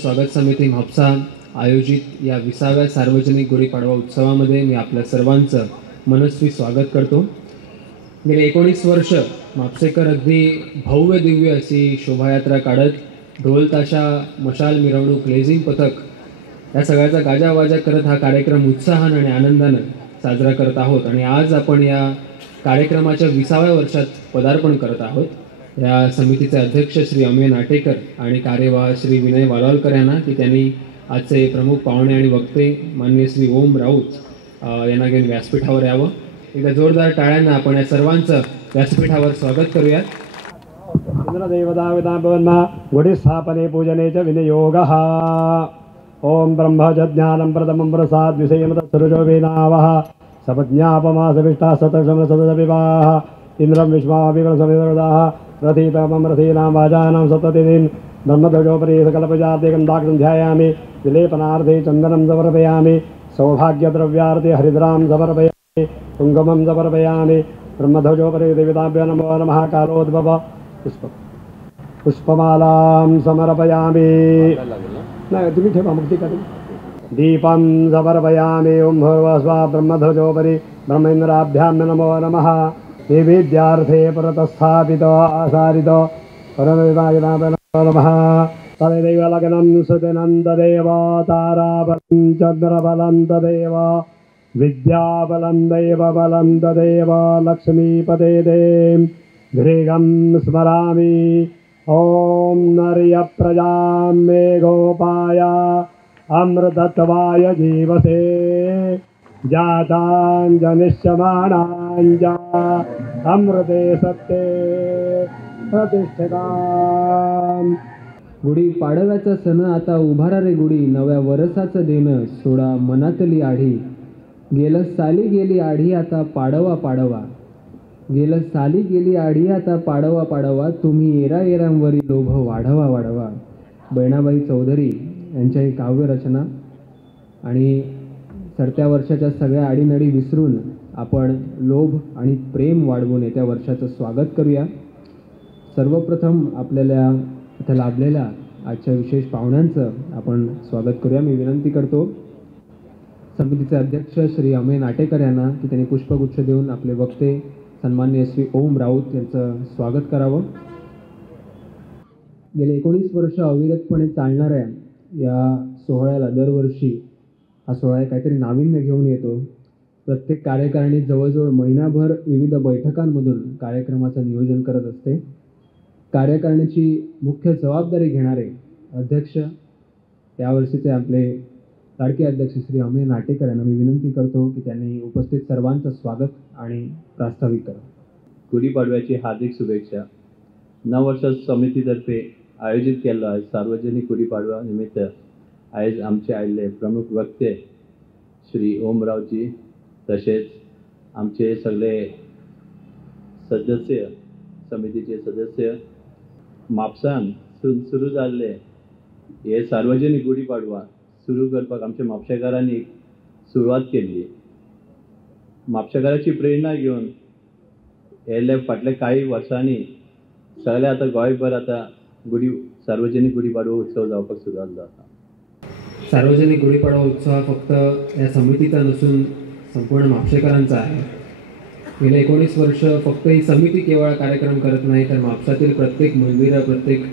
स्वागत समिती म्हापसा आयोजित या 20व्या सार्वजनिक गुढीपाडवा उत्सवामध्ये मी आपल्या सर्वांचं मनस्वी स्वागत करतो। गेले 19 वर्ष म्हापसेकर अगदी भव्य दिव्य अशी शोभायात्रा काढत ढोल ताशा मशाल मिरवणूक लेझिम पथक या सगळ्याचा गाजावाजा करत हा कार्यक्रम उत्साहाने आणि आनंदाने साजरा करत आहोत। आणि आज आपण या कार्यक्रमाच्या 20व्या वर्षात पदार्पण करत आहोत। या समितीचे अध्यक्ष श्री अमेय नाटेकर आणि कार्यवाह श्री विनय वालावलकर यांना की त्यांनी आजचे प्रमुख पाहुणे आणि वक्ते माननीय श्री ओम राऊत यांना घेऊन व्यासपीठावर यावं। एकदा जोरदार टाळ्यांना आपण या सर्वांचं व्यासपीठावर स्वागत करूया। इंद्रदेवताविदाभवन्मा गुढीस्थापने पूजने च विनियोगः। ओम ब्रह्मज्ञानं प्रथमं प्रसाद विषयमतसरुजो वेदावः सपज्ञापमासविष्टा सतसमसदविवाह इंद्रं विश्वाभिकलसमिदरदाः रथितमं रथीनां वाजानां सततिदिन ब्रह्मध्वजोपरि सकलप्रजातिकं दाक्षं ध्यायामि विलेपनार्थे चन्दनं समर्पयामि सौभाग्यद्रव्यार्थे हरिद्रां समर्पयामि कुङ्कुमं समर्पयामि ब्रह्मध्वजोपरि देवताभ्यो नमो नमः कालोद्भव पुष्पमालां समर्पयामि नाही तुम्ही ठेवा मग ती दीपं समर्पयामि ओं भूर्भुवः ब्रह्मध्वजोपरि ब्रह्मेन्द्राभ्यां नमो नमः नैवेद्यार्थे परतस्थापितो आसारितो परमविदाय नमः तदेव लग्नं सुदिनं तदेव ताराबलं चन्द्रबलं तदेव विद्याबलं दैवबलं तदेव लक्ष्मीपते दें गृहं स्मरामि। ॐ नर्यप्रजां मे गोपाय अमृतत्वाय जीवसे जाताञ्जनिष्यमाणाञ्च अमृते सत्ते प्रतिष्ठिताम्। गुढी पाडव्याचा सण आता उभारा रे गुढी नव्या वरसाचं देणं सोडा मनातली आढी गेलं साली गेली आढी आता पाडवा पाडवा गेलं साली गेली आढी आता पाडवा पाडवा तुम्ही येरा येरांवरी लोभ वाढवा वाढवा। बहिणाबाई चौधरी यांच्या ही काव्यरचना आणि सरत्या वर्षाच्या सगळ्या आडीनडी विसरून आपण लोभ आणि प्रेम वाढवून येत्या वर्षाचं स्वागत करूया। सर्वप्रथम आपल्याला इथे लाभलेल्या आजच्या विशेष पाहुण्यांचं आपण स्वागत करूया। मी विनंती करतो समितीचे अध्यक्ष श्री अमेय नाटेकर यांना की त्यांनी पुष्पगुच्छ देऊन आपले वक्ते सन्माननीय श्री ओम राऊत यांचं स्वागत करावं. गेले 19 वर्ष अविरतपणे चालणाऱ्या या सोहळ्याला दरवर्षी हा सोहळा काहीतरी नाविन्य घेऊन येतो. प्रत्येक कार्यकारिणी जवळजवळ महिनाभर विविध बैठकांमधून कार्यक्रमाचं नियोजन करत असते. कार्यकारिणीची मुख्य जबाबदारी घेणारे अध्यक्ष यावर्षीचे आपले लाडके अध्यक्ष श्री अमेय नाटेकर यांना मी विनंती करतो की त्यांनी उपस्थित सर्वांचं स्वागत आणि प्रास्ताविक करावं. गुढीपाडव्याची हार्दिक शुभेच्छा. नववर्ष समितीतर्फे आयोजित केलेला सार्वजनिक गुढीपाडवा निमित्त आयज आमचे आयिल्ले प्रमुख वक्ते श्री ओमरावजी तसेच आमचे सगळे सदस्य समितीचे सदस्य म्हापसान सुरू जाल्ले हे सार्वजनिक गुढीपाडवा सुरू करपाक आमच्या म्हापशेकारांनी सुरवात केल्ली. म्हापशेकाराची प्रेरणा घेवन हे फाटल्या काही वर्सांनी सगळे आता गोंयभर आता सार्वजनिक गुढीपाडवा उत्सव जावपाक सुरवात जाता. सार्वजनिक गुढीपाडवा उत्सव हा फक्त या समितीचा नसून संपूर्ण म्हापशेकरांचा आहे. गेले 19 वर्ष फक्त ही समिती केवळ कार्यक्रम करत नाही तर म्हापसातील प्रत्येक मंदिर प्रत्येक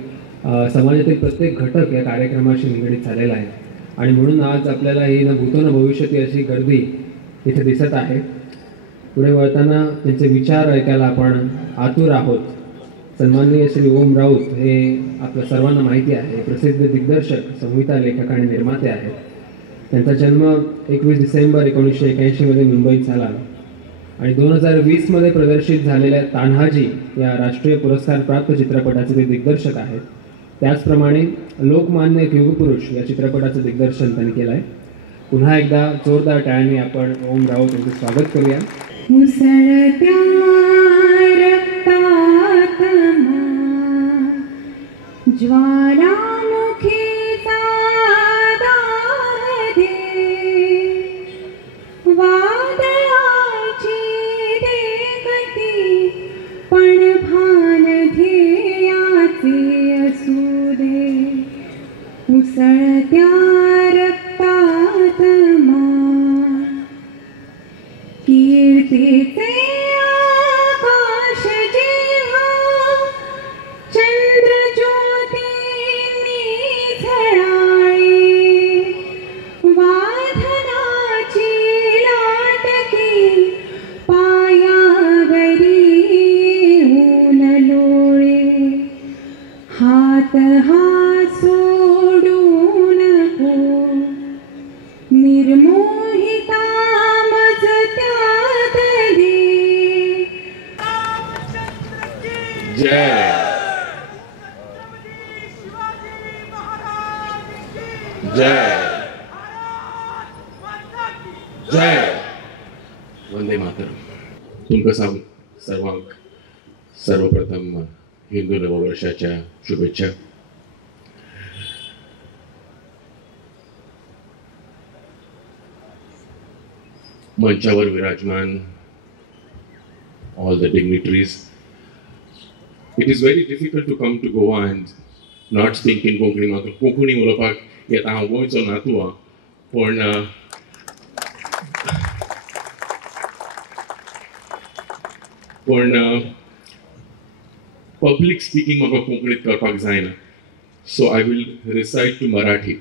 समाजातील प्रत्येक घटक या कार्यक्रमाशी निगडीत झालेला आहे आणि म्हणून आज आपल्याला ही न भूतो न भविष्यती अशी गर्दी इथे दिसत आहे. पुढे वळताना त्यांचे विचार ऐकायला आपण आतुर आहोत. सन्माननीय श्री ओम राऊत हे आपल्या सर्वांना माहिती आहे प्रसिद्ध दिग्दर्शक संहिता लेखक आणि निर्माते आहेत. त्यांचा जन्म 21 डिसेंबर 1981 मध्ये मुंबईत झाला आणि 2020 मध्ये प्रदर्शित झालेल्या तान्हाजी या राष्ट्रीय पुरस्कार प्राप्त चित्रपटाचे ते दिग्दर्शक आहेत. त्याचप्रमाणे लोकमान्य युगपुरुष या चित्रपटाचं दिग्दर्शन त्यांनी केलं आहे. पुन्हा एकदा जोरदार टाळ्यांनी आपण ओम राऊत यांचं स्वागत करूया. ज्वालामुखीचा दाह दे वादळाची देखती पण भान ध्येयाचे असू दे. उसळत्या रक्तात मान कीर्तीचे आकाश जेव्हा चंद्र ज्योतींनी झळाळे वादनाची लाटकी पायावरी ऊन लोळे. हात हा सोडू नको निर्मोहिता मज त्यात दे. जय जय जय वंदे मातरम. तुमकां सर्वांक सर्वप्रथम हिंदू नववर्षाच्या शुभेच्छा. मंचावर विराजमान all the dignitaries. It is very difficult to come to Goa and not speak in Konkani. म्हाका कोंकणी उलोवपाक येता. हांव गोंयचो नातू आं पण पब्लीक स्पीकिंग म्हाका कोंकणीत करपाक जायना. So I will recite to Marathi.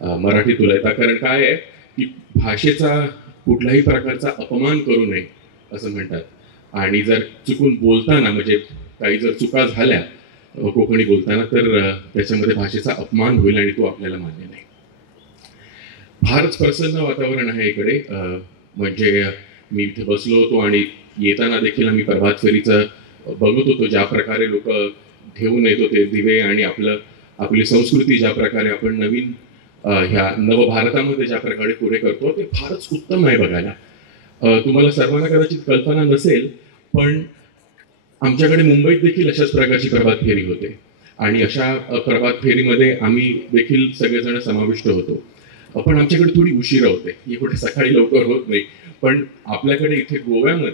मराठीत उलयता कारण काय आहे की भाषेचा कुठल्याही प्रकारचा अपमान करू नये असं म्हणतात आणि जर चुकून बोलताना म्हणजे काही जर चुका झाल्या कोकणी बोलताना तर त्याच्यामध्ये भाषेचा अपमान होईल आणि तो आपल्याला मान्य नाही. फारच प्रसन्न वातावरण आहे इकडे. म्हणजे मी इथे बसलो होतो आणि येताना देखील आम्ही प्रभात फेरीचं बघत होतो ज्या प्रकारे लोक ठेवून येत होते दिवे आणि आपली संस्कृती ज्या प्रकारे आपण नवीन ह्या नवभारतामध्ये ज्या प्रकारे पुढे करतो ते फारच उत्तम आहे बघायला. तुम्हाला सर्वांना कदाचित कल्पना नसेल पण आमच्याकडे मुंबईत देखील अशाच प्रकारची प्रभात फेरी होते आणि अशा प्रभात फेरीमध्ये आम्ही देखील सगळेजण समाविष्ट होतो. पण आमच्याकडे थोडी उशिरा होते. एवढे सकाळी लवकर होत नाही. पण आपल्याकडे इथे गोव्यामध्ये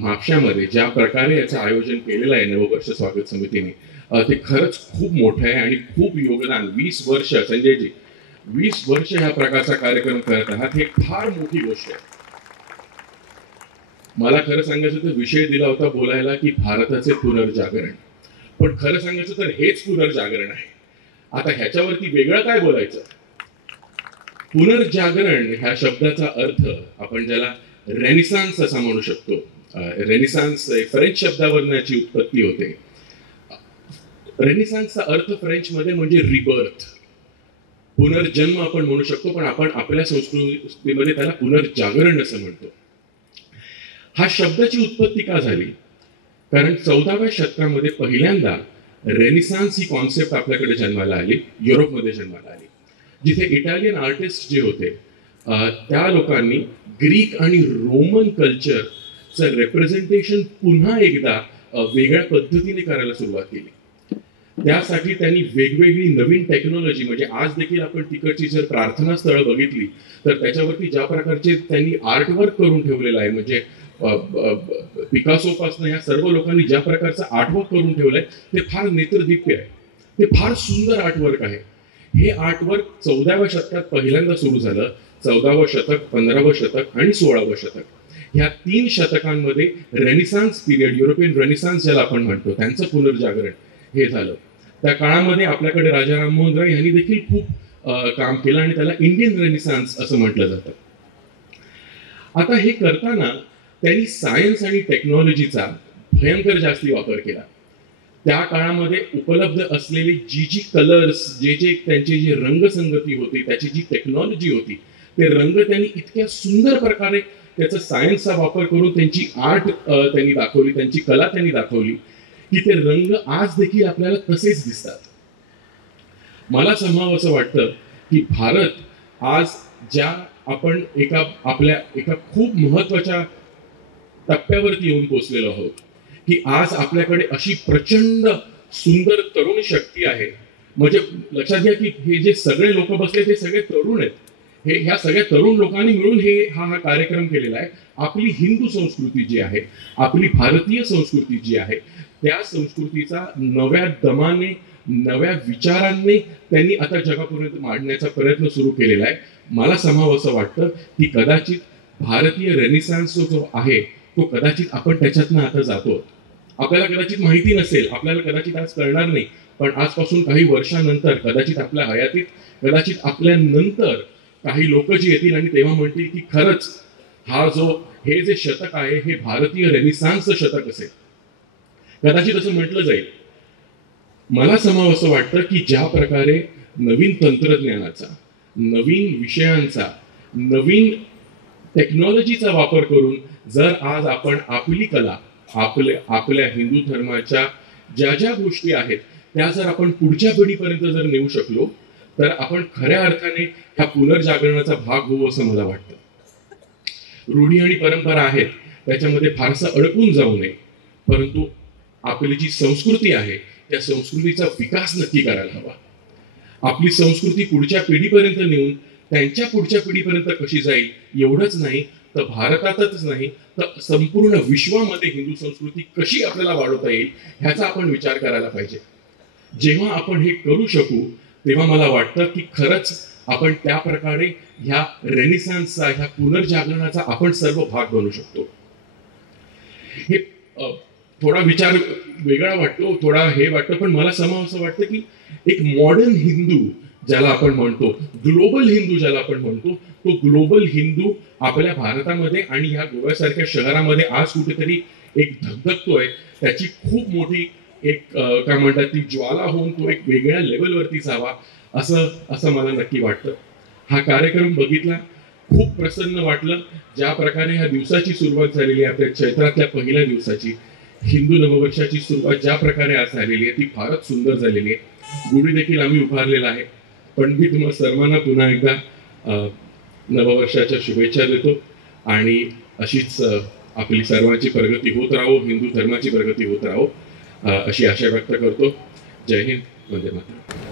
म्हापशामध्ये ज्या प्रकारे याचं आयोजन केलेलं आहे नववर्ष स्वागत समितीने ते खरंच खूप मोठं आहे आणि खूप योगदान 20 वर्ष संजयजी 20 वर्ष ह्या प्रकारचा कार्यक्रम करत आहात, हे फार मोठी गोष्ट आहे. मला खरं सांगायचं तर विषय दिला होता बोलायला की भारताचे पुनर्जागरण, पण खरं सांगायचं तर हेच पुनर्जागरण आहे. आता ह्याच्यावरती वेगळं काय बोलायचं? पुनर्जागरण ह्या शब्दाचा अर्थ आपण ज्याला रेनिसान्स असा म्हणू शकतो. रेनिसान्स फ्रेंच शब्दावरून याची उत्पत्ती होते. रेनिसान्सचा अर्थ फ्रेंच मध्ये म्हणजे रिबर्थ, पुनर्जन्म आपण म्हणू शकतो, पण आपण आपल्या संस्कृतीमध्ये त्याला पुनर्जागरण असं म्हणतो. हा शब्दाची उत्पत्ती का झाली? कारण 14व्या शतकामध्ये पहिल्यांदा रेनिसान्स ही कॉन्सेप्ट आपल्याकडे जन्माला आली, युरोपमध्ये जन्माला आली, जिथे इटालियन आर्टिस्ट जे होते त्या लोकांनी ग्रीक आणि रोमन कल्चरचं रिप्रेझेंटेशन पुन्हा एकदा वेगळ्या पद्धतीने करायला सुरुवात केली. त्यासाठी त्यांनी वेगवेगळी नवीन टेक्नॉलॉजी, म्हणजे आज देखील आपण तिकडची जर प्रार्थना स्थळं बघितली तर त्याच्यावरती ज्या प्रकारचे त्यांनी आर्टवर्क करून ठेवलेलं आहे, म्हणजे पिकासोपासून ह्या सर्व लोकांनी ज्या प्रकारचं आर्टवर्क करून ठेवलंय ते फार नेत्रदीप्य आहे, ते फार सुंदर आर्टवर्क आहे. हे आर्टवर्क 14व्या शतकात पहिल्यांदा सुरू झालं. 14वं शतक, 15वं शतक आणि 16वं शतक, ह्या 3 शतकांमध्ये रेनिसान्स पिरियड, युरोपियन रेनिसान्स ज्याला आपण म्हणतो, त्यांचं पुनर्जागरण हे झालं. त्या काळामध्ये आपल्याकडे राजा राममोहन राय यांनी देखील खूप काम केलं आणि त्याला इंडियन रेनिसान्स असं म्हटलं जातं. आता हे करताना त्यांनी सायन्स आणि टेक्नॉलॉजीचा भयंकर जास्ती वापर केला. त्या काळामध्ये उपलब्ध असलेले जी कलर्स, जे त्यांची जी रंगसंगती होती, त्याची जी टेक्नॉलॉजी होती, ते रंग त्यांनी इतक्या सुंदर प्रकारे त्याचा सायन्सचा वापर करून त्यांची आर्ट त्यांनी दाखवली, त्यांची कला त्यांनी दाखवली की ते रंग आज देखील आपल्याला तसेच दिसतात. मला सांगावं असं वाटतं की भारत आज ज्या आपण आपल्या एका खूप महत्वाच्या टप्प्यावरती येऊन पोहोचलेलो आहोत, की आज आपल्याकडे अशी प्रचंड सुंदर तरुण शक्ती आहे. म्हणजे लक्षात घ्या की हे जे सगळे लोक बसले ते सगळे तरुण आहेत. ह्या सगळ्या तरुण लोकांनी मिळून हा कार्यक्रम केलेला आहे. आपली हिंदू संस्कृती जी आहे, आपली भारतीय संस्कृती जी आहे, त्या संस्कृतीचा नव्या दमाने, नव्या विचारांनी त्यांनी आता जगापर्यंत मांडण्याचा प्रयत्न सुरू केलेला आहे. मला सांगावं असं वाटतं की कदाचित भारतीय रेनिसान्स जो आहे तो कदाचित आपण त्याच्यातनं आता जातो. आपल्याला कदाचित माहिती नसेल, आपल्याला कदाचित आज कळणार नाही, पण आजपासून काही वर्षानंतर, कदाचित आपल्या हयातीत, कदाचित आपल्या नंतर काही लोक जी येतील आणि तेव्हा म्हणतील की खरंच हे जे शतक आहे हे भारतीय रेनिसान्सचं शतक असेल. कदाचित असं म्हटलं जाईल. मला सांगावं असं वाटतं की ज्या प्रकारे नवीन तंत्रज्ञानाचा, नवीन विषयांचा, नवीन टेक्नॉलॉजीचा वापर करून जर आज आपण आपली कला, आपल्या हिंदू धर्माच्या ज्या गोष्टी आहेत त्या जर आपण पुढच्या पिढीपर्यंत जर नेऊ शकलो तर आपण खऱ्या अर्थाने ह्या पुनर्जागरणाचा भाग होऊ असं मला वाटतं. रूढी आणि परंपरा आहेत त्याच्यामध्ये फारसं अडकून जाऊ नये, परंतु आपली जी संस्कृती आहे त्या संस्कृतीचा विकास नक्की करायला हवा. आपली संस्कृती पुढच्या पिढीपर्यंत नेऊन त्यांच्या पुढच्या पिढीपर्यंत कशी जाईल एवढंच नाही तर भारतातच नाही तर संपूर्ण विश्वामध्ये हिंदू संस्कृती कशी आपल्याला वाढवता येईल ह्याचा आपण विचार करायला पाहिजे. जेव्हा आपण हे करू शकू तेव्हा मला वाटतं की खरंच आपण त्या प्रकारे ह्या रेनिसान्सचा, ह्या पुनर्जागरणाचा आपण सर्व भाग बनू शकतो. हे थोडा विचार वेगळा वाटतो, थोडा हे वाटतं, पण मला असं वाटतं की एक मॉडर्न हिंदू ज्याला आपण म्हणतो, ग्लोबल हिंदू ज्याला आपण म्हणतो, तो ग्लोबल हिंदू आपल्या भारतामध्ये आणि ह्या गोव्यासारख्या शहरामध्ये आज कुठेतरी एक धगधगतोय. त्याची खूप मोठी एक काय म्हणतात ती ज्वाला होऊन तो एक वेगळ्या लेवलवरती जावा असं मला नक्की वाटतं. हा कार्यक्रम बघितला, खूप प्रसन्न वाटलं. ज्या प्रकारे ह्या दिवसाची सुरुवात झालेली आहे, आपल्या चैत्रातल्या पहिल्या दिवसाची, हिंदू नववर्षाची सुरुवात ज्या प्रकारे आज झालेली आहे ती फारच सुंदर झालेली आहे. गुढी देखील आम्ही उभारलेला आहे. पण मी तुम्हाला सर्वांना पुन्हा एकदा नववर्षाच्या शुभेच्छा देतो आणि अशीच आपली सर्वांची प्रगती होत राहो, हिंदू धर्माची प्रगती होत राहो अशी आशा व्यक्त करतो. जय हिंद, वंदे मातरम.